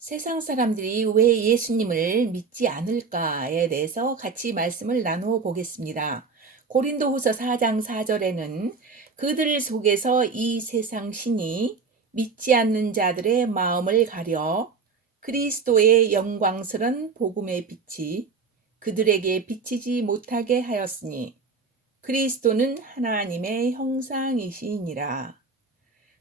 세상 사람들이 왜 예수님을 믿지 않을까에 대해서 같이 말씀을 나누어 보겠습니다. 고린도후서 4장 4절에는 그들 속에서 이 세상 신이 믿지 않는 자들의 마음을 가려 그리스도의 영광스런 복음의 빛이 그들에게 비치지 못하게 하였으니 그리스도는 하나님의 형상이시니라.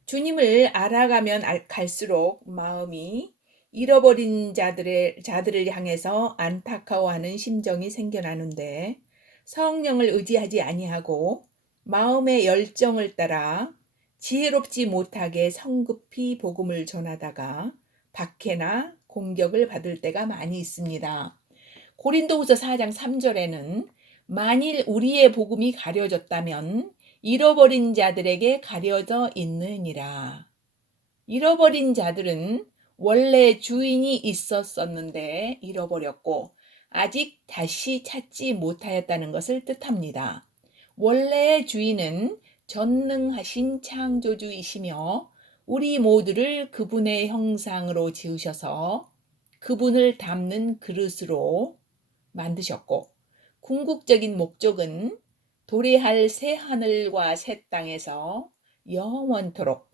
주님을 알아가면 갈수록 마음이 잃어버린 자들을 향해서 안타까워하는 심정이 생겨나는데 성령을 의지하지 아니하고 마음의 열정을 따라 지혜롭지 못하게 성급히 복음을 전하다가 박해나 공격을 받을 때가 많이 있습니다. 고린도후서 4장 3절에는 만일 우리의 복음이 가려졌다면 잃어버린 자들에게 가려져 있느니라. 잃어버린 자들은 원래 주인이 있었었는데 잃어버렸고 아직 다시 찾지 못하였다는 것을 뜻합니다. 원래의 주인은 전능하신 창조주이시며 우리 모두를 그분의 형상으로 지으셔서 그분을 담는 그릇으로 만드셨고 궁극적인 목적은 도래할 새 하늘과 새 땅에서 영원토록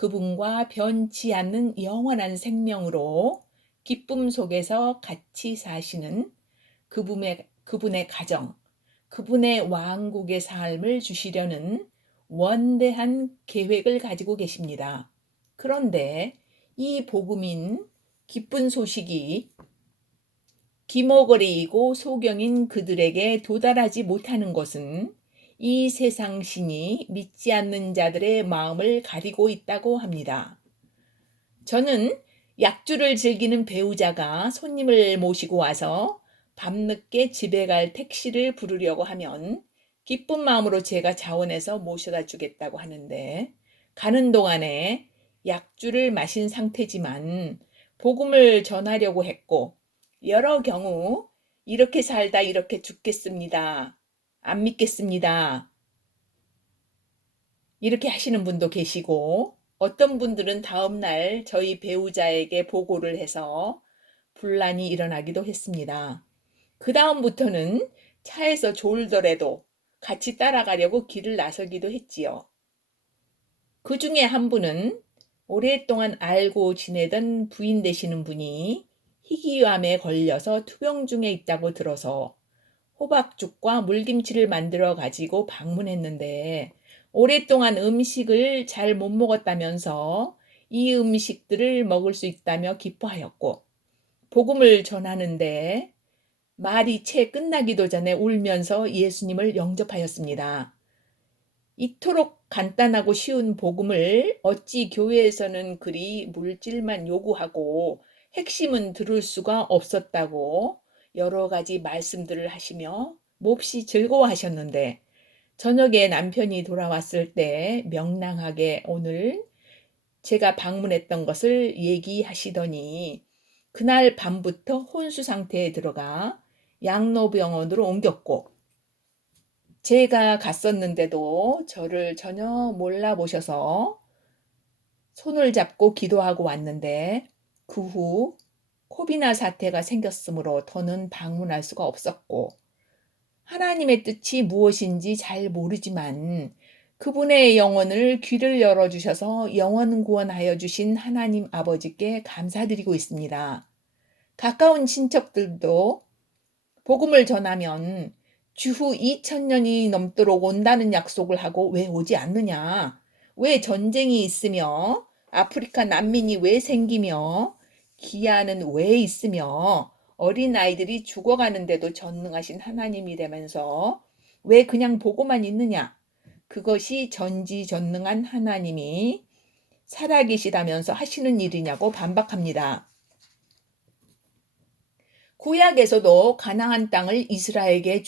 그분과 변치 않는 영원한 생명으로 기쁨 속에서 같이 사시는 그분의 가정, 그분의 왕국의 삶을 주시려는 원대한 계획을 가지고 계십니다. 그런데 이 복음인 기쁜 소식이 기머거리이고 소경인 그들에게 도달하지 못하는 것은 이 세상 신이 믿지 않는 자들의 마음을 가리고 있다고 합니다. 저는 약주를 즐기는 배우자가 손님을 모시고 와서 밤늦게 집에 갈 택시를 부르려고 하면 기쁜 마음으로 제가 자원해서 모셔다 주겠다고 하는데 가는 동안에 약주를 마신 상태지만 복음을 전하려고 했고 여러 경우 이렇게 살다 이렇게 죽겠습니다. 안 믿겠습니다. 이렇게 하시는 분도 계시고 어떤 분들은 다음날 저희 배우자에게 보고를 해서 분란이 일어나기도 했습니다. 그 다음부터는 차에서 졸더라도 같이 따라가려고 길을 나서기도 했지요. 그 중에 한 분은 오랫동안 알고 지내던 부인 되시는 분이 희귀암에 걸려서 투병 중에 있다고 들어서 호박죽과 물김치를 만들어 가지고 방문했는데 오랫동안 음식을 잘 못 먹었다면서 이 음식들을 먹을 수 있다며 기뻐하였고 복음을 전하는데 말이 채 끝나기도 전에 울면서 예수님을 영접하였습니다. 이토록 간단하고 쉬운 복음을 어찌 교회에서는 그리 물질만 요구하고 핵심은 들을 수가 없었다고 여러 가지 말씀들을 하시며 몹시 즐거워하셨는데 저녁에 남편이 돌아왔을 때 명랑하게 오늘 제가 방문했던 것을 얘기하시더니 그날 밤부터 혼수 상태에 들어가 양로병원으로 옮겼고 제가 갔었는데도 저를 전혀 몰라보셔서 손을 잡고 기도하고 왔는데 그 후 코비나 사태가 생겼으므로 더는 방문할 수가 없었고 하나님의 뜻이 무엇인지 잘 모르지만 그분의 영혼을 귀를 열어주셔서 영혼 구원하여 주신 하나님 아버지께 감사드리고 있습니다. 가까운 친척들도 복음을 전하면 주후 2000년이 넘도록 온다는 약속을 하고 왜 오지 않느냐? 왜 전쟁이 있으며 아프리카 난민이 왜 생기며 기아는 왜 있으며 어린아이들이 죽어가는데도 전능하신 하나님이라면서 왜 그냥 보고만 있느냐? 그것이 전지전능한 하나님이 살아계시다면서 하시는 일이냐고 반박합니다. 구약에서도 가나안 땅을 이스라엘에게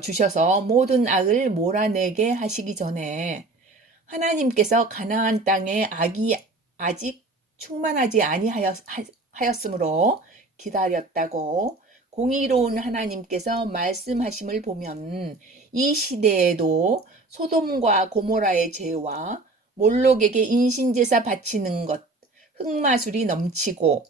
주셔서 모든 악을 몰아내게 하시기 전에 하나님께서 가나안 땅에 악이 아직 충만하지 아니하였으므로 기다렸다고 공의로운 하나님께서 말씀하심을 보면 이 시대에도 소돔과 고모라의 죄와 몰록에게 인신제사 바치는 것, 흑마술이 넘치고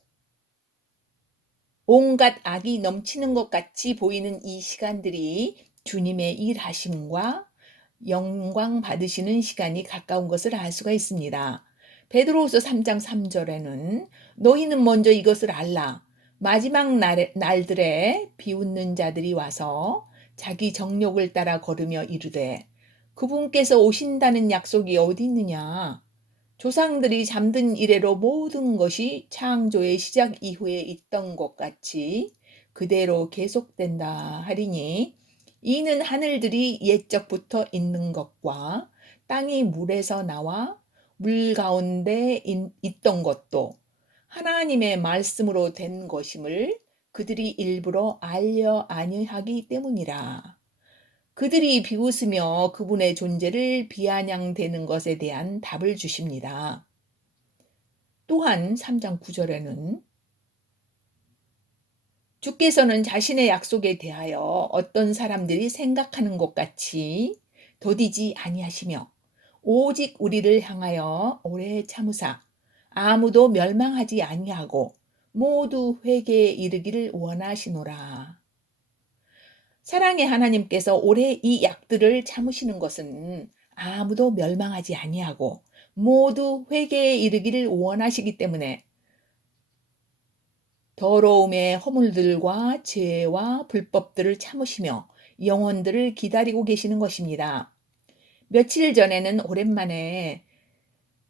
온갖 악이 넘치는 것 같이 보이는 이 시간들이 주님의 일하심과 영광 받으시는 시간이 가까운 것을 알 수가 있습니다. 베드로후서 3장 3절에는 너희는 먼저 이것을 알라. 마지막 날들에 비웃는 자들이 와서 자기 정욕을 따라 걸으며 이르되 그분께서 오신다는 약속이 어디 있느냐? 조상들이 잠든 이래로 모든 것이 창조의 시작 이후에 있던 것 같이 그대로 계속된다 하리니 이는 하늘들이 옛적부터 있는 것과 땅이 물에서 나와 물 가운데 있던 것도 하나님의 말씀으로 된 것임을 그들이 일부러 알려 아니하기 때문이라. 그들이 비웃으며 그분의 존재를 비아냥대는 것에 대한 답을 주십니다. 또한 3장 9절에는 주께서는 자신의 약속에 대하여 어떤 사람들이 생각하는 것 같이 더디지 아니하시며 오직 우리를 향하여 오래 참으사 아무도 멸망하지 아니하고 모두 회개에 이르기를 원하시노라. 사랑의 하나님께서 오래 이 약들을 참으시는 것은 아무도 멸망하지 아니하고 모두 회개에 이르기를 원하시기 때문에 더러움의 허물들과 죄와 불법들을 참으시며 영혼들을 기다리고 계시는 것입니다. 며칠 전에는 오랜만에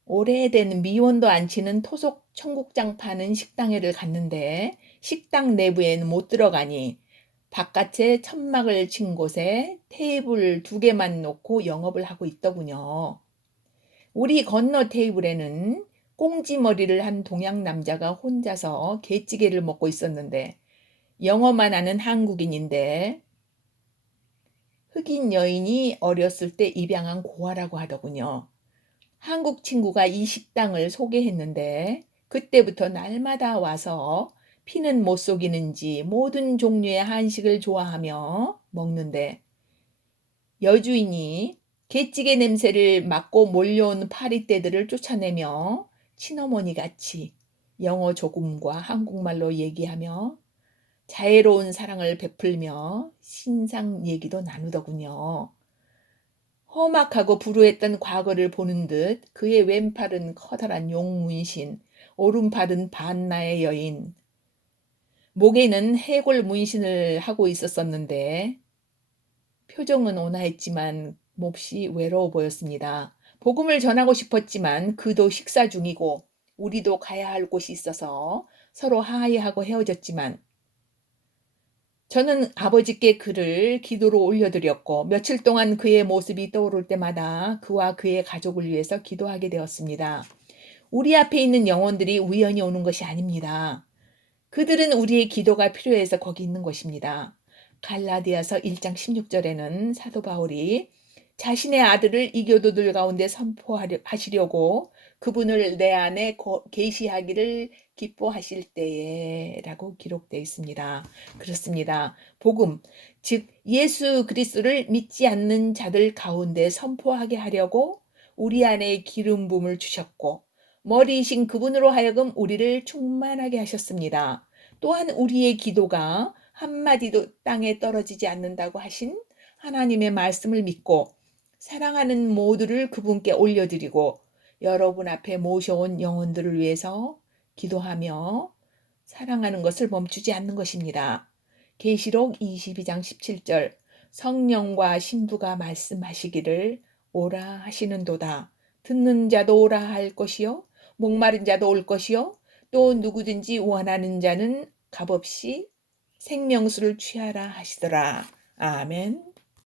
오래된 미원도 안 치는 토속 청국장 파는 식당에를 갔는데 식당 내부에는 못 들어가니 바깥에 천막을 친 곳에 테이블 2개만 놓고 영업을 하고 있더군요. 우리 건너 테이블에는 꽁지머리를 한 동양 남자가 혼자서 게찌개를 먹고 있었는데 영어만 하는 한국인인데 흑인 여인이 어렸을 때 입양한 고아라고 하더군요. 한국 친구가 이 식당을 소개했는데 그때부터 날마다 와서 피는 못 속이는지 모든 종류의 한식을 좋아하며 먹는데 여주인이 게찌개 냄새를 맡고 몰려온 파리떼들을 쫓아내며 친어머니 같이 영어 조금과 한국말로 얘기하며 자애로운 사랑을 베풀며 신상 얘기도 나누더군요. 험악하고 불우했던 과거를 보는 듯 그의 왼팔은 커다란 용문신, 오른팔은 반나의 여인, 목에는 해골 문신을 하고 있었었는데 표정은 온화했지만 몹시 외로워 보였습니다. 복음을 전하고 싶었지만 그도 식사 중이고 우리도 가야 할 곳이 있어서 서로 하이하고 헤어졌지만 저는 아버지께 그를 기도로 올려드렸고 며칠 동안 그의 모습이 떠오를 때마다 그와 그의 가족을 위해서 기도하게 되었습니다. 우리 앞에 있는 영혼들이 우연히 오는 것이 아닙니다. 그들은 우리의 기도가 필요해서 거기 있는 것입니다. 갈라디아서 1장 16절에는 사도 바울이 자신의 아들을 이 교도들 가운데 선포하시려고 그분을 내 안에 계시하기를 기뻐하실 때에 라고 기록되어 있습니다. 그렇습니다. 복음, 즉 예수 그리스도를 믿지 않는 자들 가운데 선포하게 하려고 우리 안에 기름 부음을 주셨고 머리이신 그분으로 하여금 우리를 충만하게 하셨습니다. 또한 우리의 기도가 한마디도 땅에 떨어지지 않는다고 하신 하나님의 말씀을 믿고 사랑하는 모두를 그분께 올려드리고 여러분 앞에 모셔온 영혼들을 위해서 기도하며 사랑하는 것을 멈추지 않는 것입니다. 계시록 22장 17절 성령과 신부가 말씀하시기를 오라 하시는도다. 듣는 자도 오라 할 것이요 목마른 자도 올 것이요 또 누구든지 원하는 자는 값없이 생명수를 취하라 하시더라. 아멘.